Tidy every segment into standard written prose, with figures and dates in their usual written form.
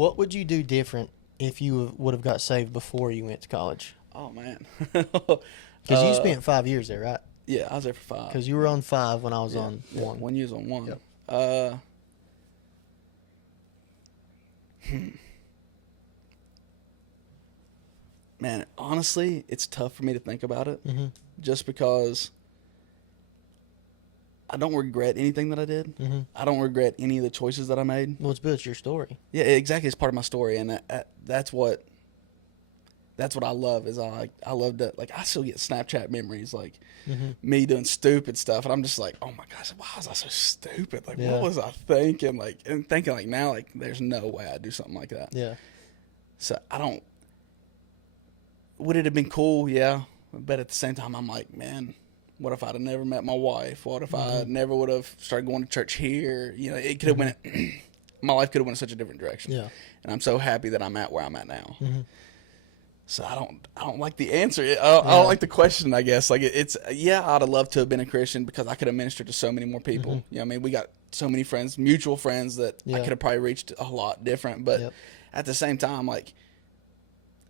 What would you do different if you would have got saved before you went to college? Oh man. Because you spent 5 years there, right? Yeah, I was there for 5. Because you were on 5 when I was Yeah, on yeah, 1. 1 year's on 1. Yep. Man, honestly, it's tough for me to think about it, Mm-hmm. just because I don't regret anything that I did. Mm-hmm. I don't regret any of the choices that I made. Well, it's built your story. Yeah, exactly. It's part of my story, and that's what I love. Is I love that. Like, I still get Snapchat memories, like Mm-hmm. me doing stupid stuff, and I'm just like, oh my gosh, why was I so stupid? Like, Yeah. what was I thinking? Like, and thinking like now, like, there's no way I'd do something like that. Yeah. So I don't. Would it have been cool? Yeah, but at the same time, I'm like, man, what if I'd have never met my wife? What if I never would have started going to church here? You know, it could have went. My life could have went in such a different direction. Yeah. And I'm so happy that I'm at where I'm at now. Mm-hmm. So I don't like the answer. I don't like the question, I guess. Like, it's yeah, I'd have loved to have been a Christian because I could have ministered to so many more people. Mm-hmm. You know what I mean? We got so many friends, mutual friends, that I Yeah. could have probably reached a lot different. But Yep. at the same time, like,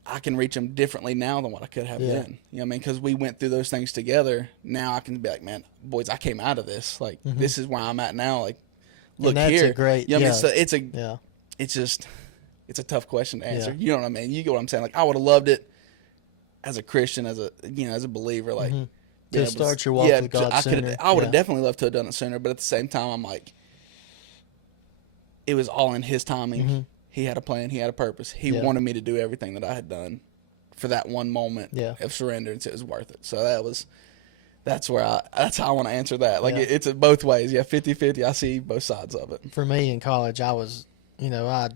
I can reach them differently now than what I could have Yeah. then. You know what I mean? Because we went through those things together. Now I can be like, man, boys, I came out of this. Like, this is where I'm at now. Like, look And that's here. a great. You know what I yeah. mean? So it's Yeah. it's a tough question to answer. Yeah. You know what I mean? You get what I'm saying? Like, I would have loved it as a Christian, as a believer, like Mm-hmm. being To able start your walk with God sooner. I would have Yeah. definitely loved to have done it sooner, but at the same time, I'm like, it was all in His timing. Mm-hmm. He had a plan. He had a purpose. He Yeah. wanted me to do everything that I had done for that one moment Yeah. of surrender, and so it was worth it. So that's how I want to answer that. Like, Yeah. it's both ways. Yeah, 50-50. I see both sides of it. For me in college, I was, I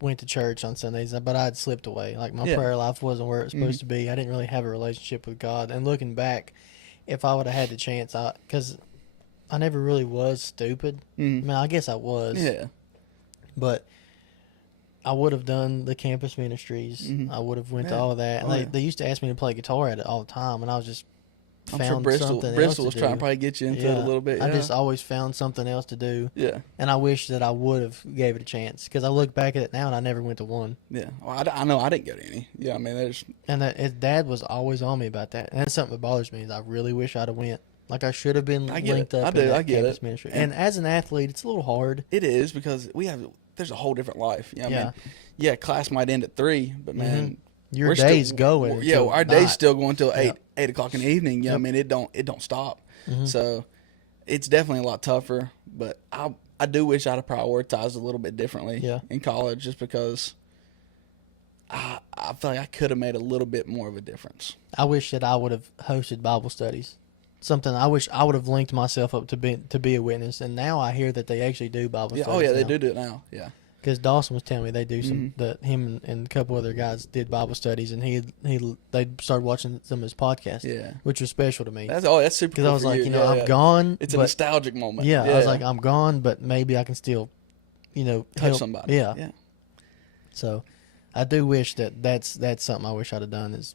went to church on Sundays, but I'd slipped away. Like, my Yeah. prayer life wasn't where it's supposed to be. I didn't really have a relationship with God. And looking back, if I would have had the chance, because I never really was stupid. I mean, I guess I was. Yeah. But I would have done the campus ministries. I would have went to Yeah. all of that. And Oh, yeah. they used to ask me to play guitar at it all the time, and I was just I'm found sure Bristol something was else to trying to do. probably get you into it a Yeah. little bit. Yeah. I just always found something else to do. yeah. And I wish that I would have gave it a chance, because I look back at it now and I never went to one. Yeah. Well, I know I didn't go to any. Yeah, I mean, there's. And his dad was always on me about that. And that's something that bothers me, is I really wish I'd have went. Like, I should have been I get linked it. up I in do. that I get campus it. ministry. And- And as an athlete, it's a little hard. It is, because there's a whole different life. You know what I Yeah. mean? Yeah, class might end at 3, but man, Your we're day's still, going. Yeah, until our day's night. still going till Yeah. 8 o'clock in the evening. You know what I mean? It don't stop. So it's definitely a lot tougher. But I do wish I'd have prioritized a little bit differently Yeah. in college, just because I feel like I could have made a little bit more of a difference. I wish that I would have hosted Bible studies. Something I wish I would have linked myself up to be a witness. And now I hear that they actually do Bible Yeah. studies. Oh yeah, they now. do it now. Yeah. Because Dawson was telling me they do some. That him and a couple other guys did Bible studies, and they started watching some of his podcasts. Yeah. Which was special to me. That's super. Because Cool I was for like, you. Yeah, I'm yeah. gone. It's a but, nostalgic moment. yeah, I was like, I'm gone, but maybe I can still, touch help somebody. Yeah. Yeah. So, I do wish that's something I wish I'd have done, is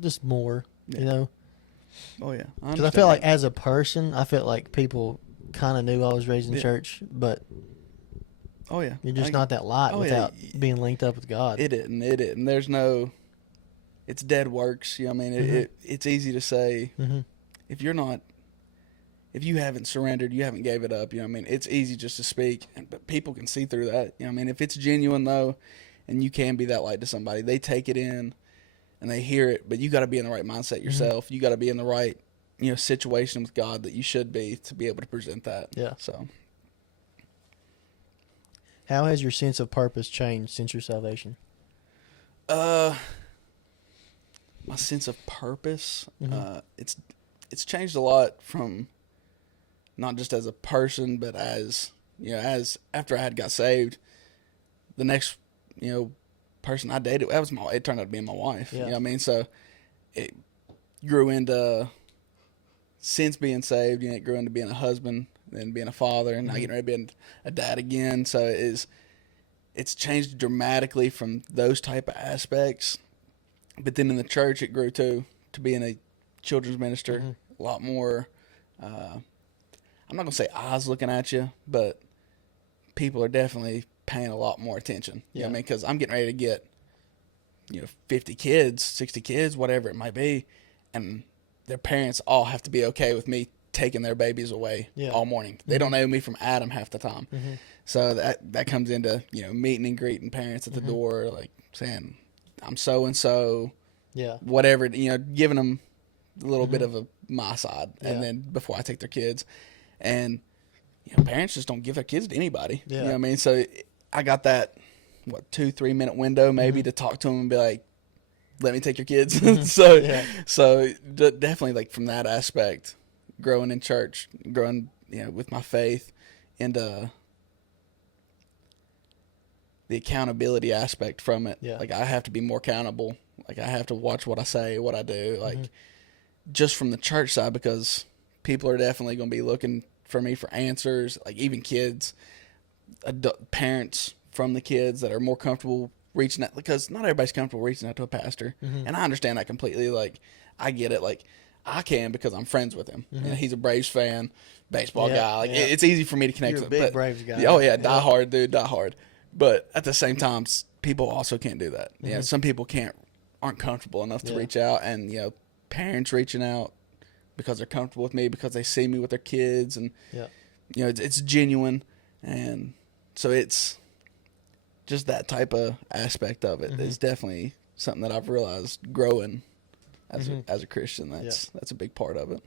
just more, Oh yeah. Because I felt like as a person, I felt like people kind of knew I was raised in Yeah. church, but Oh yeah. you're just not that light Oh, yeah. without being linked up with God. It didn't. There's no. It's dead works. You know what I mean? It's easy to say if you're not. If you haven't surrendered, you haven't gave it up. You know what I mean? It's easy just to speak, but people can see through that. You know what I mean? If it's genuine though, and you can be that light to somebody, they take it in, and they hear it. But you got to be in the right mindset yourself. You got to be in the right, situation with God that you should be to be able to present that. Yeah. So. How has your sense of purpose changed since your salvation? My sense of purpose, it's changed a lot, from not just as a person, but as after I had got saved, the next person I dated, it turned out to be my wife. Yeah. You know what I mean? So it grew into, since being saved, it grew into being a husband, then being a father, and now getting ready to be a dad again. So it's changed dramatically from those type of aspects. But then in the church, it grew to being a children's minister. A lot more, I'm not going to say eyes looking at you, but people are definitely paying a lot more attention. You know what I Yeah. mean? Because I'm getting ready to get, 50 kids, 60 kids, whatever it might be, and their parents all have to be okay with me taking their babies away all morning. They don't know me from Adam half the time. So that comes into, meeting and greeting parents at the door, like saying, I'm so-and-so, whatever, giving them a little bit of my side, and then before I take their kids. And, parents just don't give their kids to anybody. You know what I mean? So I got that, 2-3 minute window maybe to talk to them and be like, let me take your kids. So definitely, like, from that aspect, growing in church, growing, with my faith, and the accountability aspect from it. Like, I have to be more accountable. Like, I have to watch what I say, what I do, like, just from the church side, because people are definitely going to be looking for me for answers. Like, even kids, parents from the kids that are more comfortable reaching out, because not everybody's comfortable reaching out to a pastor. And I understand that completely. Like, I get it. Like, I can because I'm friends with him. He's a Braves fan, baseball guy. Like, it's easy for me to connect You're with a him. big Braves guy. Oh, yeah, die hard, dude, die hard. But at the same time, people also can't do that. Some people aren't comfortable enough to reach out, and, parents reaching out because they're comfortable with me, because they see me with their kids, and, it's genuine. And so it's just that type of aspect of it is definitely something that I've realized growing as a Christian. That's a big part of it.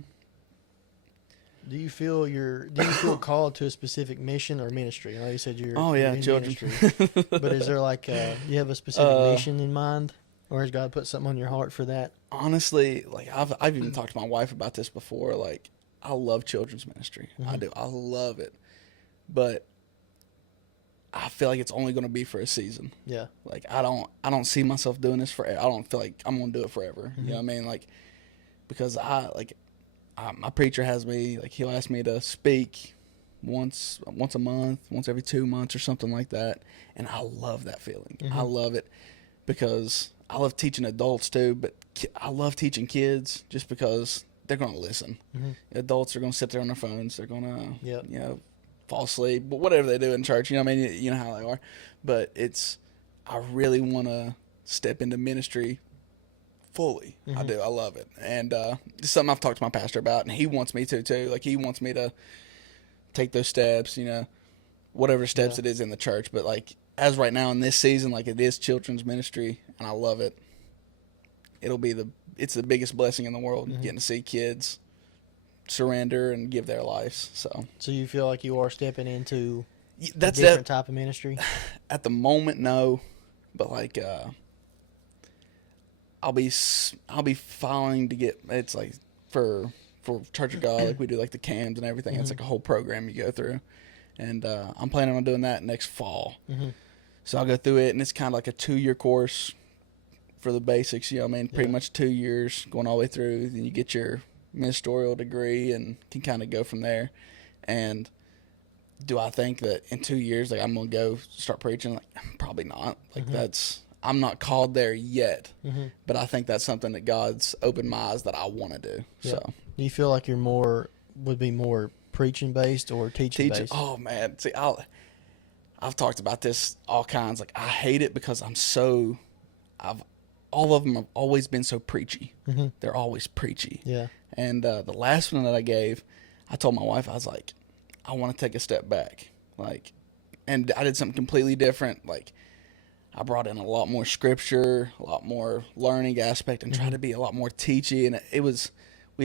Do you feel called to a specific mission or ministry? I know you said you're in children. ministry, but is there like you have a specific mission in mind, or has God put something on your heart for that? Honestly, like, I've even talked to my wife about this before. Like, I love children's ministry. I do. I love it, but I feel like it's only going to be for a season. Yeah. Like, I don't see myself doing this forever. I don't feel like I'm going to do it forever. You know what I mean? Like, because my preacher has me, like, he'll ask me to speak once a month, once every 2 months or something like that. And I love that feeling. I love it because I love teaching adults too, but I love teaching kids just because they're going to listen. Adults are going to sit there on their phones. They're going to, fall asleep, but whatever they do in church, you know what I mean? You know how they are. But I really want to step into ministry fully. I do. I love it. And it's something I've talked to my pastor about, and he wants me to too. Like, he wants me to take those steps, whatever steps it is in the church. But, like, as right now in this season, like, it is children's ministry, and I love it. It's the biggest blessing in the world, getting to see kids surrender and give their lives. So you feel like you are stepping into that's a different type of ministry? At the moment, no, but, like, I'll be filing to get, it's like for Church of God, like, we do like the cams and everything. It's like a whole program you go through, and I'm planning on doing that next fall. So I'll go through it, and it's kind of like a 2-year course for the basics. Pretty much 2 years going all the way through. Then you get your ministerial degree and can kind of go from there. And do I think that in 2 years, like, I'm going to go start preaching? Like, probably not. Like, I'm not called there yet, but I think that's something that God's opened my eyes that I want to do. So, do you feel like you're would be more preaching based or teaching based? Oh man, see, I've talked about this all kinds. Like, I hate it because all of them have always been so preachy. They're always preachy. Yeah. And the last one that I gave, I told my wife, I was like, I want to take a step back. Like, and I did something completely different. Like, I brought in a lot more scripture, a lot more learning aspect, and tried to be a lot more teachy. And we was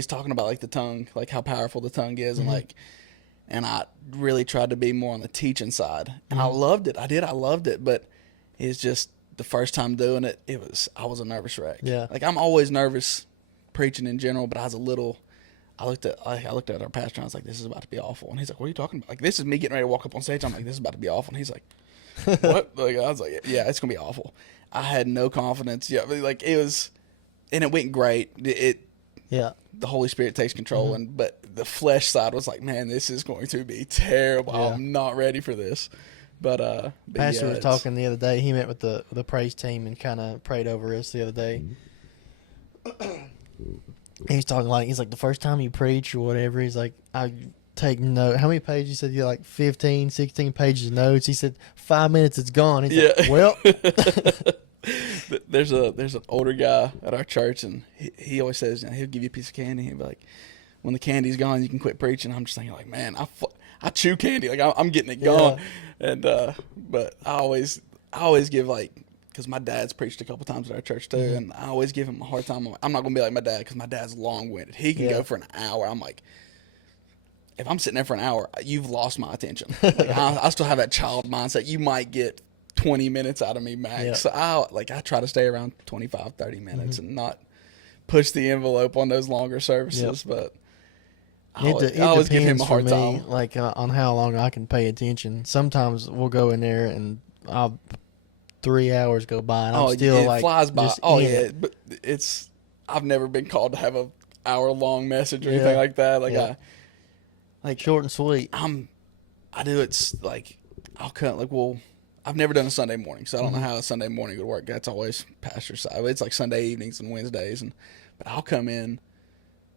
talking about, like, the tongue, like how powerful the tongue is, and I really tried to be more on the teaching side. And I loved it. I loved it, but it's just the first time doing it, I was a nervous wreck. Yeah. Like, I'm always nervous preaching in general, but I looked at our pastor and I was like, this is about to be awful. And he's like, what are you talking about? Like, this is me getting ready to walk up on stage. I'm like, this is about to be awful. And he's like, what? Like, I was like, yeah, it's gonna be awful. I had no confidence. Yeah, like, it was, and it went great. The Holy Spirit takes control, but the flesh side was like, man, this is going to be terrible. Yeah. I'm not ready for this. But Pastor was talking the other day. He met with the praise team and kind of prayed over us the other day. He's talking like, the first time you preach or whatever, he's like, take note. How many pages? He said you had like 15, 16 pages of notes. He said 5 minutes, it's gone. He's like, well. There's an older guy at our church, and he always says, he'll give you a piece of candy. He'll be like, when the candy's gone, you can quit preaching. I'm just thinking like, man, I chew candy. Like I'm getting it gone. And, but I always give like, because my dad's preached a couple times at our church too, and I always give him a hard time. I'm not going to be like my dad, because my dad's long-winded. He can go for an hour. I'm like, if I'm sitting there for an hour, you've lost my attention. Like, I still have that child mindset. You might get 20 minutes out of me max. Yeah. So I try to stay around 25, 30 minutes and not push the envelope on those longer services. But I always give him a hard time. Like on how long I can pay attention. Sometimes we'll go in there and 3 hours go by and I'm still like, it flies by. But I've never been called to have a hour-long message or anything like that. Like short and sweet. I do it like I'll cut like I've never done a Sunday morning, so I don't know how a Sunday morning would work. That's always pastor's side. It's like Sunday evenings and Wednesdays, but I'll come in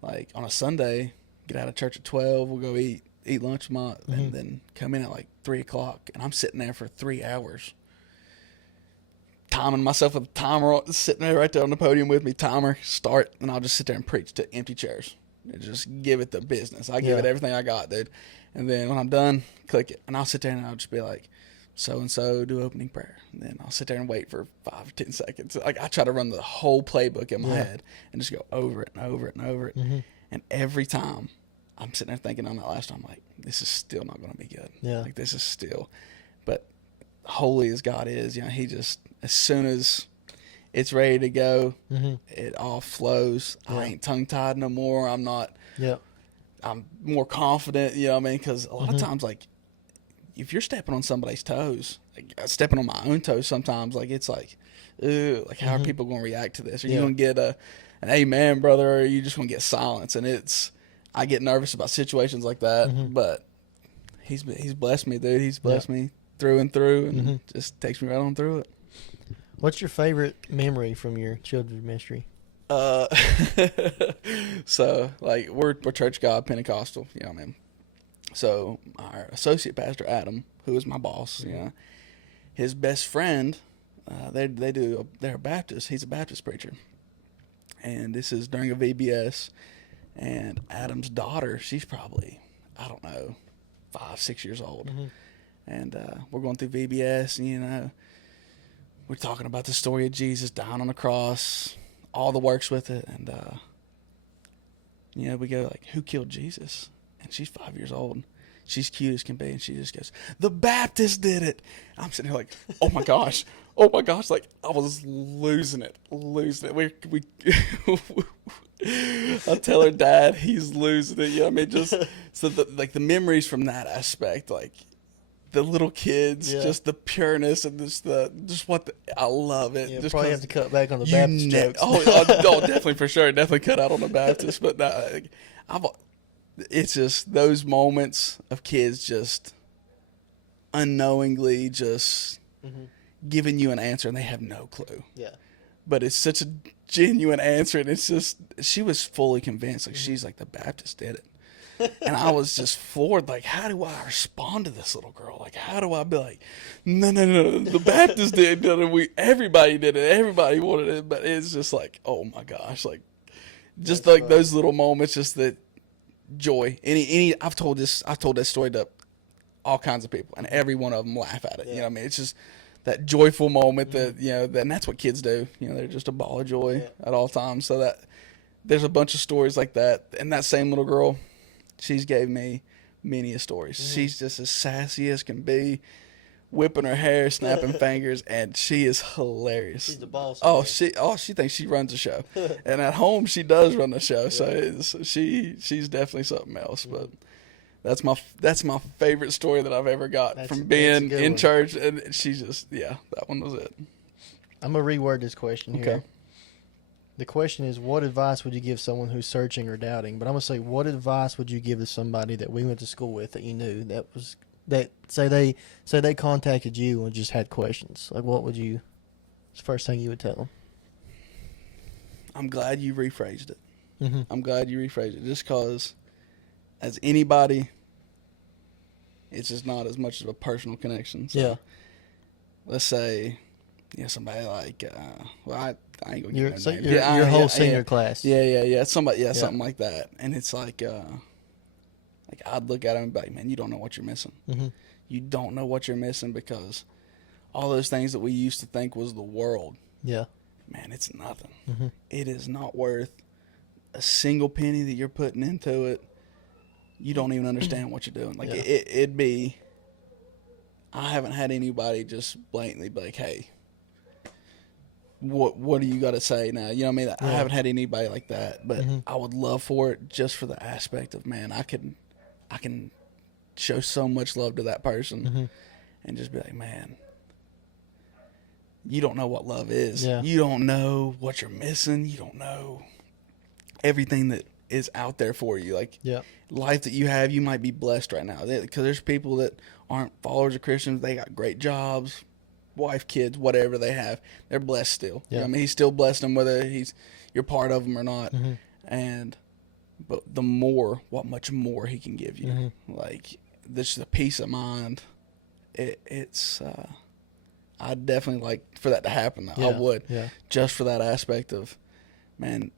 like on a Sunday, get out of church at 12. We'll go eat lunch, and then come in at like 3:00, and I'm sitting there for 3 hours, timing myself with a timer, sitting there right there on the podium with me. Timer start, and I'll just sit there and preach to empty chairs. And just give it the business. I give it everything I got, dude. And then when I'm done, click it. And I'll sit there and I'll just be like, so-and-so, do opening prayer. And then I'll sit there and wait for 5 or 10 seconds. Like, I try to run the whole playbook in my head and just go over it and over it and over it. And every time I'm sitting there thinking on that last time, I'm like, this is still not going to be good. Yeah. Like, this is still. But holy as God is, he just, as soon as it's ready to go, it all flows. I ain't tongue-tied no more. I'm not. I'm more confident, you know what I mean? Because a lot of times, like, if you're stepping on somebody's toes, like stepping on my own toes sometimes, like, it's like, ooh, like, how are people going to react to this? Are you going to get an amen, brother, or are you just going to get silence? And I get nervous about situations like that, but he's blessed me, dude. He's blessed me through and through, and just takes me right on through it. What's your favorite memory from your children's ministry? So like we're Church of God Pentecostal, you know what I mean? So our associate pastor Adam, who is my boss, his best friend, they're Baptist. He's a Baptist preacher, and this is during a VBS, and Adam's daughter, she's probably, I don't know, 5, 6 years old, and we're going through VBS, and we're talking about the story of Jesus dying on the cross, all the works with it, and we go like, who killed Jesus? And she's 5 years old. She's cute as can be, and she just goes, the Baptist did it. I'm sitting here like, oh my gosh, like I was losing it. We I tell her dad he's losing it. You know what I mean? Just so the memories from that aspect, like the little kids, just the pureness and I love it. You just probably have to cut back on the Baptist jokes. Definitely for sure. Definitely cut out on the Baptist. But it's just those moments of kids just unknowingly just giving you an answer and they have no clue. Yeah. But it's such a genuine answer, and it's just, she was fully convinced. Like, she's like, the Baptist did it. And I was just floored. Like, how do I respond to this little girl? Like, how do I be like, no, the Baptist did it. Everybody did it. Everybody wanted it. But it's just like, oh my gosh. Like, just that's like fun. Those little moments, just that joy. I've told that story to all kinds of people, and every one of them laugh at it. Yeah. You know what I mean? It's just that joyful moment that, and that's what kids do. They're just a ball of joy at all times. So that there's a bunch of stories like that. And that same little girl, she's gave me many stories. She's just as sassy as can be, whipping her hair, snapping fingers, and she is hilarious. She's the boss. She thinks she runs the show. And at home she does run the show. So she's definitely something else. But that's my favorite story that I've ever got from being in church, and she just that one was it. I'm gonna reword this question here. Okay. The question is, what advice would you give someone who's searching or doubting? But I'm gonna say, what advice would you give to somebody that we went to school with that you knew that say they contacted you and just had questions? Like, what would you? What's the first thing you would tell them? I'm glad you rephrased it. I'm glad you rephrased it, just because, as anybody It's just not as much of a personal connection. So Yeah. let's say, somebody like, I ain't gonna Your get no names. your whole senior class. Yeah. Somebody, something like that. And it's like I'd look at him and be like, man, you don't know what you're missing. Mm-hmm. You don't know what you're missing because all those things that we used to think was the world, Yeah. man, it's nothing. Mm-hmm. It is not worth a single penny that you're putting into it. You don't even understand what you're doing. Like it'd be, I haven't had anybody just blatantly be like, hey, what do you got to say now? You know what I mean? I haven't had anybody like that, but I would love for it just for the aspect of, man, I can show so much love to that person and just be like, man, you don't know what love is. Yeah. You don't know what you're missing. You don't know everything that is out there for you. Like life that you have, you might be blessed right now. Because there's people that aren't followers of Christians. They got great jobs, wife, kids, whatever they have. They're blessed still. You know what I mean? He's still blessed them whether you're part of them or not. But what much more he can give you. Like this, the peace of mind. It's I'd definitely like for that to happen. I would. Yeah. Just for that aspect of, man,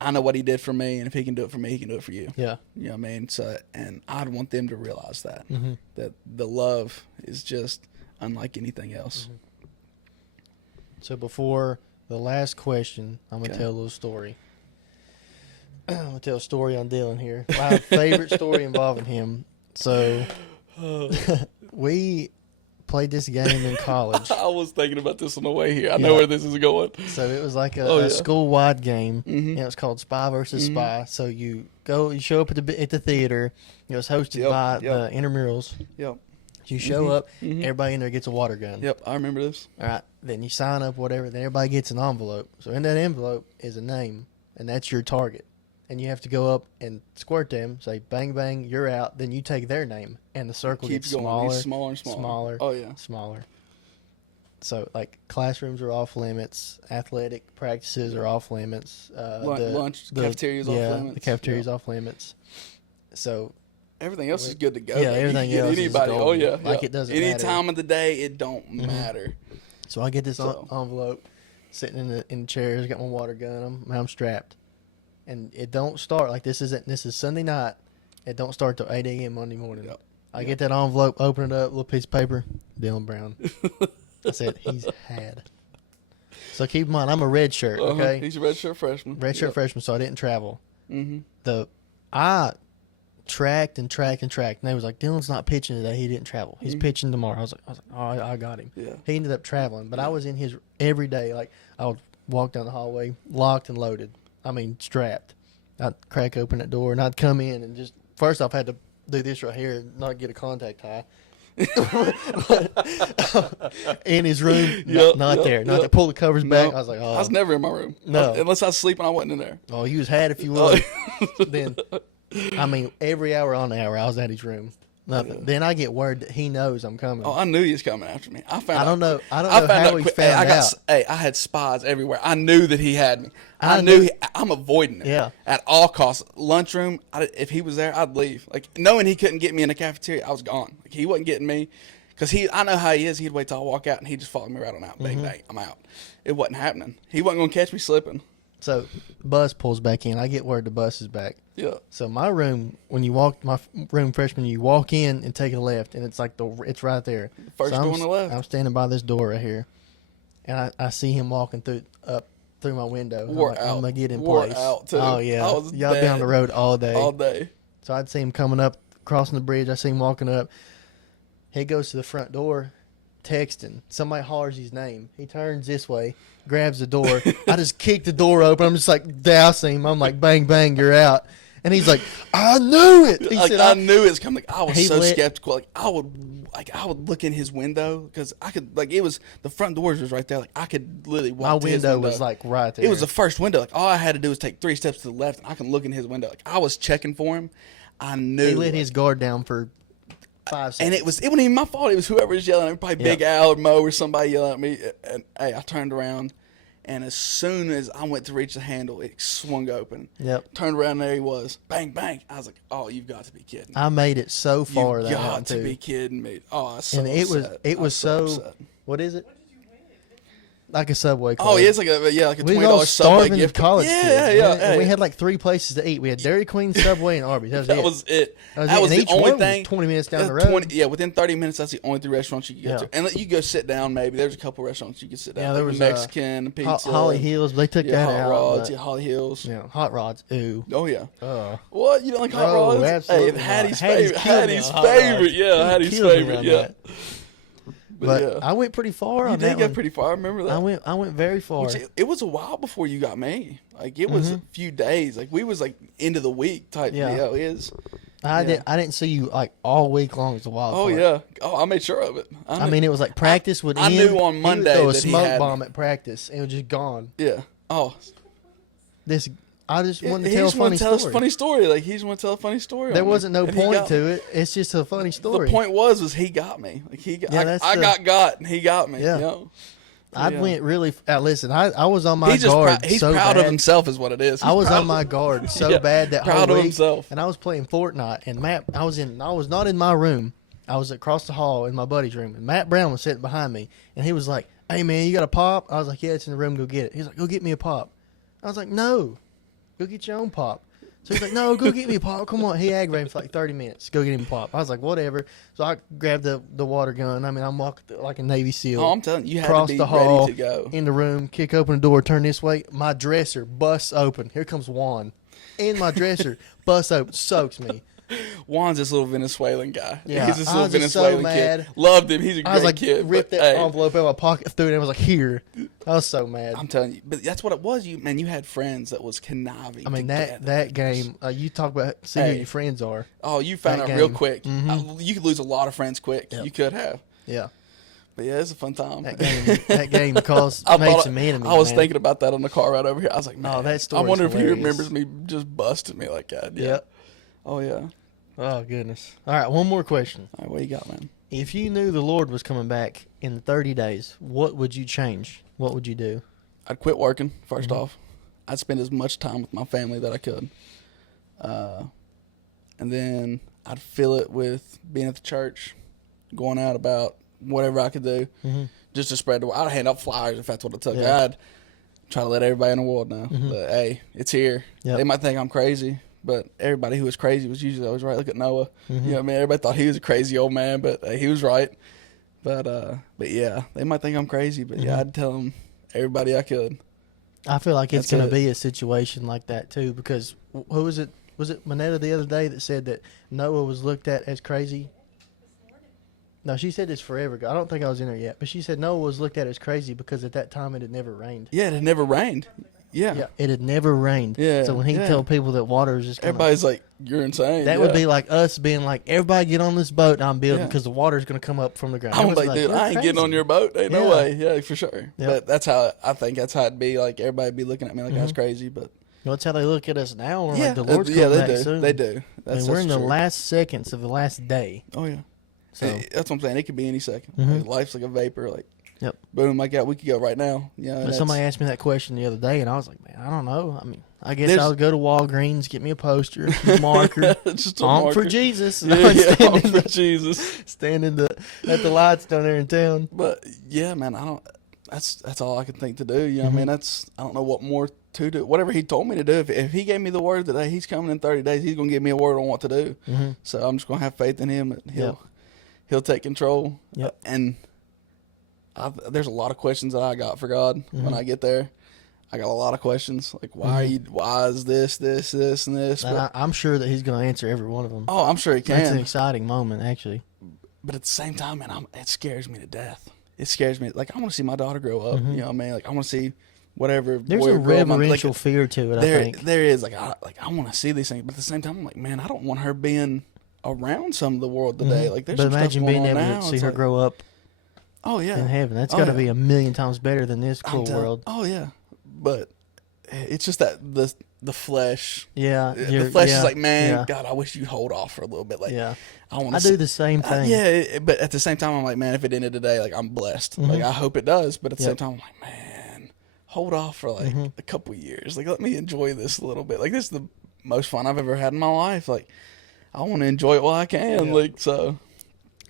I know what he did for me, and if he can do it for me, he can do it for you. Yeah. You know what I mean? So, and I'd want them to realize that. That the love is just unlike anything else. So before the last question, I'm going to tell a little story. I'm going to tell a story on Dylyn here. My favorite story involving him. So we played this game in college. I was thinking about this on the way here. I know where this is going. So it was like a school-wide game, and it was called Spy versus Spy. So you show up at the theater. It was hosted by the intramurals. Yep. You show up, everybody in there gets a water gun. Yep, I remember this. All right, then you sign up, whatever. Then everybody gets an envelope. So in that envelope is a name, and that's your target. And you have to go up and squirt them, say, bang, bang, you're out. Then you take their name, and the circle gets smaller, smaller and smaller. Oh, yeah. Smaller. So, like, classrooms are off limits. Athletic practices are off limits. Lunch, cafeteria's off limits. Yeah, the cafeteria's off limits. So everything else is good to go. Yeah, everything else is golden. Oh, yeah. Like, it doesn't Any matter. time of the day, it don't matter. So I get this envelope, sitting in the chairs, got my water gun. I'm strapped. And it don't start, like this is Sunday night. It don't start till 8 a.m. Monday morning. I get that envelope, open it up, little piece of paper, Dylyn Brown. I said, he's had. So keep in mind, I'm a red shirt, okay? He's a red shirt freshman. Red shirt freshman, so I didn't travel. I tracked and tracked and tracked. And they was like, Dylyn's not pitching today. He didn't travel. He's pitching tomorrow. I was like, oh, I got him. Yeah. He ended up traveling. But I was in his every day. Like, I would walk down the hallway, locked and loaded. I mean, strapped. I'd crack open that door, and I'd come in and just, first off, I had to do this right here and not get a contact high. In his room, not there. Not there. Pull the covers back. I was like, oh. I was never in my room. No. Unless I was sleeping, I wasn't in there. Oh, you was had if you would. Then, I mean, every hour on the hour, I was at his room. Nothing. Yeah. Then I get word that he knows I'm coming. Oh, I knew he was coming after me. I don't know how he found out. I had spies everywhere. I knew that he had me. I knew I'm avoiding him at all costs. Lunchroom, if he was there, I'd leave. Like, knowing he couldn't get me in the cafeteria, I was gone. Like, he wasn't getting me. Because I know how he is. He'd wait till I walk out, and he'd just follow me right on out. Bang, bang, I'm out. It wasn't happening. He wasn't going to catch me slipping. So, bus pulls back in. I get word the bus is back. Yeah. So, my room, my room freshman, you walk in and take a left, and it's like it's right there. First door on the left. I'm standing by this door right here, and I see him walking through my window. I'm going to get in place. Out too. Oh, yeah. Y'all down the road all day. All day. So, I'd see him coming up, crossing the bridge. I see him walking up. He goes to the front door, texting. Somebody hollers his name. He turns this way, grabs the door. I just kick the door open. I'm just like dousing him. I'm like, bang, bang, you're out. And he's like, I knew it. He said, I knew it was coming. I was so skeptical. I would look in his window because I could, it was, the front doors was right there. Like, I could literally walk to his window. My window was like right there. It was the first window. Like, all I had to do was take 3 steps to the left, and I can look in his window. Like, I was checking for him. I knew. He let his guard down for 5 seconds. And it wasn't even my fault. It was whoever was yelling at me, probably Big Al or Mo or somebody yelling at me. And hey, I turned around, And as soon as I went to reach the handle, it swung open. Yep. Turned around, there he was. Bang, bang. I was like, oh, you've got to be kidding. I made it so far You've that got to too. be kidding me. Oh, I was so And it upset. was so upset. what is it? Like a Subway card. Oh, yeah, it's like a we $20 was all Subway starving gift college card. kids. Yeah. And we had like 3 places to eat. We had Dairy Queen, Subway, and Arby's. That was it. That was And the each only one was thing. 20 minutes down the road. Within 30 minutes, that's the only 3 restaurants you could go to. And you go sit down, maybe. There's a couple restaurants you could sit down. Yeah, there was Mexican, pizza. Holly Hills, but they took that Hot out. Rods, Holly Hills. Yeah, Hot Rods. Ooh. Oh, yeah. What? You don't like Hot Rods? Absolutely. Hey, Hattie's Hattie's favorite. killed me Hattie's on Hot Rods. favorite. Yeah, He Hattie's killed me favorite. on Yeah. that. But I went pretty far on that. You did get pretty far. I remember that. I went very far. It was a while before you got me. Like, it was a few days. Like, we was like into the week type deal. I didn't see you like all week long as a wild card. Yeah. Oh, I made sure of it. I mean, it was like practice would end. I knew on Monday he would throw a that he smoke had bomb me. at practice and it was just gone. Yeah. Oh. I just wanted to He tell a just wanted funny to tell us a story. funny story. Like, he just wanted to tell a funny story. There on me. wasn't no And he point got to me. it. It's just a funny story. The point was he got me. Like, he got. Yeah, I got, and he got me. Yeah. You know? So, I went really. Listen, I was on my He's just guard. he's so proud bad. of himself, is what it is. I was on my guard so bad that proud whole of week, himself. and I was playing Fortnite. And Matt, I was not in my room. I was across the hall in my buddy's room, and Matt Brown was sitting behind me, and he was like, "Hey man, you got a pop?" I was like, "Yeah, it's in the room. Go get it." He's like, "Go get me a pop." I was like, "No, go get your own pop." So he's like, "No, go get me a pop. Come on." He aggravated me for like 30 minutes. Go get him a pop. I was like, "Whatever." So I grabbed the water gun. I mean, I'm walking like a Navy SEAL. Oh, I'm telling you, you had Across to be the hall, ready to go. in the room, kick open the door, turn this way. My dresser busts open. Here comes Juan. In my dresser, busts open, soaks me. Juan's this little Venezuelan guy. Yeah, He's this I little was just so Venezuelan mad. kid. Loved him. He's a I was great like, kid. ripped but, that hey, envelope out of my pocket, threw it in. I was like, here. I was so mad. I'm telling you, but that's what it was. You had friends that was conniving. I mean, together. that game, you talk about see who your friends are. Oh, you found that out real game. quick. You could lose a lot of friends quick. Yep. You could have. Yeah. But yeah, it's a fun time. That game caused I made thought- some enemies. I was man. thinking about that on the car right over here. I was like, man, that I story's wonder if he hilarious. remembers me just busting me like that. Yeah. Yep. Oh yeah. Oh goodness. All right, one more question. All right, what you got, man? If you knew the Lord was coming back in 30 days, what would you change? What would you do? I'd quit working, 1st Mm-hmm. off. I'd spend as much time with my family that I could. And then I'd fill it with being at the church, going out about whatever I could do, just to spread the word. I'd hand out flyers if that's what it took. Mm-hmm. Yeah. I'd try to let everybody in the world know that, hey, it's here. Yep. They might think I'm crazy, but everybody who was crazy was usually always right. Look at Noah. You know what I mean? Everybody thought he was a crazy old man, but he was right. But yeah, they might think I'm crazy, but yeah, I'd tell them everybody I could. I feel like it's That's going to it. be a situation like that too, because who was it? Was it Manetta the other day that said that Noah was looked at as crazy? No, she said this forever ago. I don't think I was in there yet, but she said Noah was looked at as crazy because at that time it had never rained. Yeah, it had never rained. Yeah. It had never rained. Yeah, So when he yeah. told people that water is just gonna, Everybody's like, you're insane. that would be like us being like, everybody get on this boat I'm building Yeah. because the water's going to come up from the ground. I'm Everyone's like, dude, "You're I ain't getting on crazy." your boat. Ain't no Yeah. way. Yeah, for sure. But that's how I think that's how it'd be. Like everybody'd be looking at me like I was crazy. But Well, that's how they look at us now. We're yeah, like, the Lord's yeah, coming they back do. soon. They do. I mean, we're in the last seconds of the last day. Oh yeah. So That's what I'm saying. It could be any 2nd. Like, life's like a vapor. Like, Yep. boom, like that. We could go right now. Yeah. But and somebody that's- asked me that question the other day, and I was like, man, I don't know. I mean, I guess There's- I'll go to Walgreens, get me a poster, a marker, just a honk for marker. Jesus. Yeah, I'm yeah, standing, honk for Jesus. standing at the lights down there in town. But yeah, man, I don't. That's all I can think to do. You know, what I mean, I don't know what more to do. Whatever he told me to do. If he gave me the word that hey, he's coming in 30 days, he's gonna give me a word on what to do. So I'm just gonna have faith in him. And he'll take control. Yep. And there's a lot of questions that I got for God when I get there. I got a lot of questions like why is this, and this. And But, I'm sure that he's going to answer every one of them. oh, I'm sure he That's an can. exciting moment, actually. But at the same time, man, it scares me to death. It scares me. Like I want to see my daughter grow up. You know what I mean? Like I want to see whatever. There's boy a or girl, reverential fear to it, I think. There is I want to see these things, but at the same time, I'm like, man, I don't want her being around some of the world today. Like there's But some imagine stuff being going on able now. to see It's her like, grow up oh yeah, in heaven. That's Oh, got to yeah. be a million times better than this I'm cool telling- world. Oh yeah, but it's just that the flesh. Yeah. The flesh yeah, is like, man, yeah, God, I wish you'd hold off for a little bit. Like, yeah. I want I to do the same thing. but at the same time, I'm like, man, if it ended today, like I'm blessed. Like I hope it does, but at the same time, I'm like, man, hold off for like a couple years. Like, let me enjoy this a little bit. Like, this is the most fun I've ever had in my life. Like, I want to enjoy it while I can. Yeah. Like, so.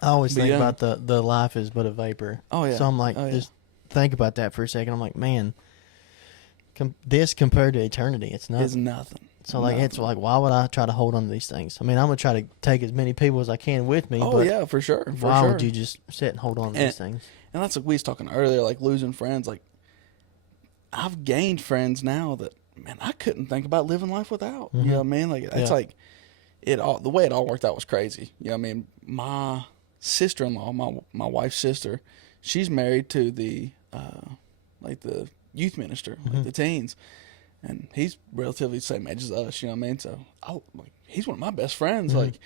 I always think about the life is but a vapor. Oh, yeah. So I'm like, just think about that for a second. I'm like, man, this compared to eternity, it's nothing. It's nothing. So, like, it's like, why would I try to hold on to these things? I mean, I'm going to try to take as many people as I can with me. Oh, yeah, for sure. Why would you just sit and hold on to these things? And that's like we was talking earlier, like losing friends. Like, I've gained friends now that, man, I couldn't think about living life without. You know what I mean? Like, it's like, the way it all worked out was crazy. You know what I mean? My sister-in-law, my wife's sister, she's married to the youth minister, like the teens. And he's relatively the same age as us, you know what I mean? So, he's one of my best friends. Like,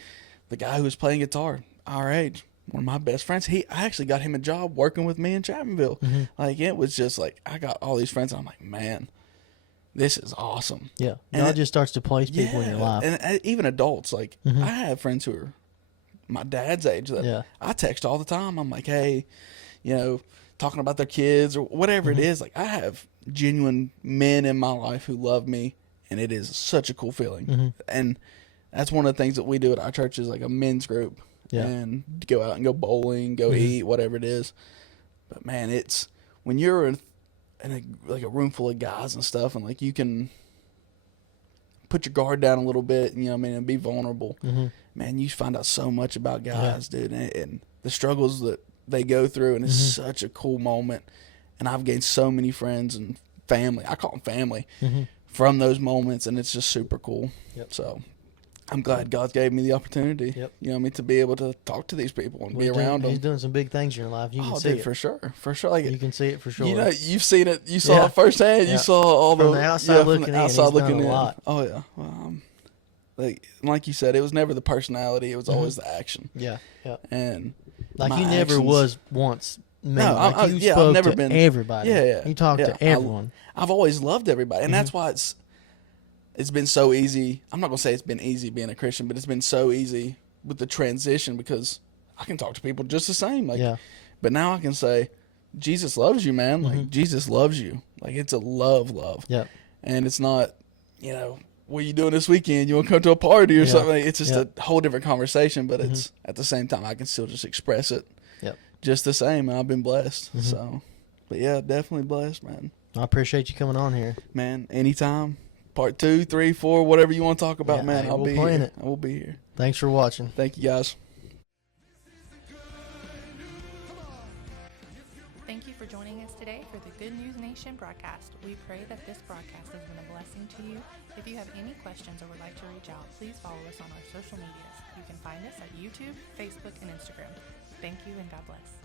the guy who was playing guitar, our age, one of my best friends. I actually got him a job working with me in Chapmanville. Like, it was just like, I got all these friends, and I'm like, man, this is awesome. Yeah. And God just starts to place people in your life. And even adults. Like, I have friends who are my dad's age that I text all the time. I'm like, hey, you know, talking about their kids or whatever it is. Like, I have genuine men in my life who love me, and it is such a cool feeling. And that's one of the things that we do at our church is like a men's group. And go out and go bowling, go eat, whatever it is. But man, it's when you're in a room full of guys and stuff, and like you can put your guard down a little bit, you know what I mean, and be vulnerable. Man, you find out so much about guys, dude, and the struggles that they go through, and it's such a cool moment. And I've gained so many friends and family. I call them family from those moments, and it's just super cool. So I'm glad God gave me the opportunity, you know what I mean, to be able to talk to these people and be around them. He's doing some big things in your life. You can see it. For sure. Like, you can see it for sure. You know, you've seen it. You saw it firsthand. You saw all from the outside looking in. He's done a lot. Oh, yeah. Well, like you said, it was never the personality. It was always the action. Yeah. And like you never was once mean. No, like you spoke I've never to been everybody. Yeah. You talked to everyone. I've always loved everybody, and that's why it's been so easy. I'm not going to say it's been easy being a Christian, but it's been so easy with the transition because I can talk to people just the same. Like, but now I can say, Jesus loves you, man. Like, Jesus loves you. Like, it's a love. Yeah. And it's not, you know, what are you doing this weekend? You want to come to a party or something? It's just a whole different conversation, but it's at the same time, I can still just express it just the same. And I've been blessed. So, but yeah, definitely blessed, man. I appreciate you coming on here. Man, anytime. Part 2, 3, 4, whatever you want to talk about, man. I'll be here. I will be here. Thanks for watching. Thank you, guys. Thank you for joining us today for the Good News Nation broadcast. We pray that this broadcast has been a blessing to you. If you have any questions or would like to reach out, please follow us on our social medias. You can find us at YouTube, Facebook, and Instagram. Thank you and God bless.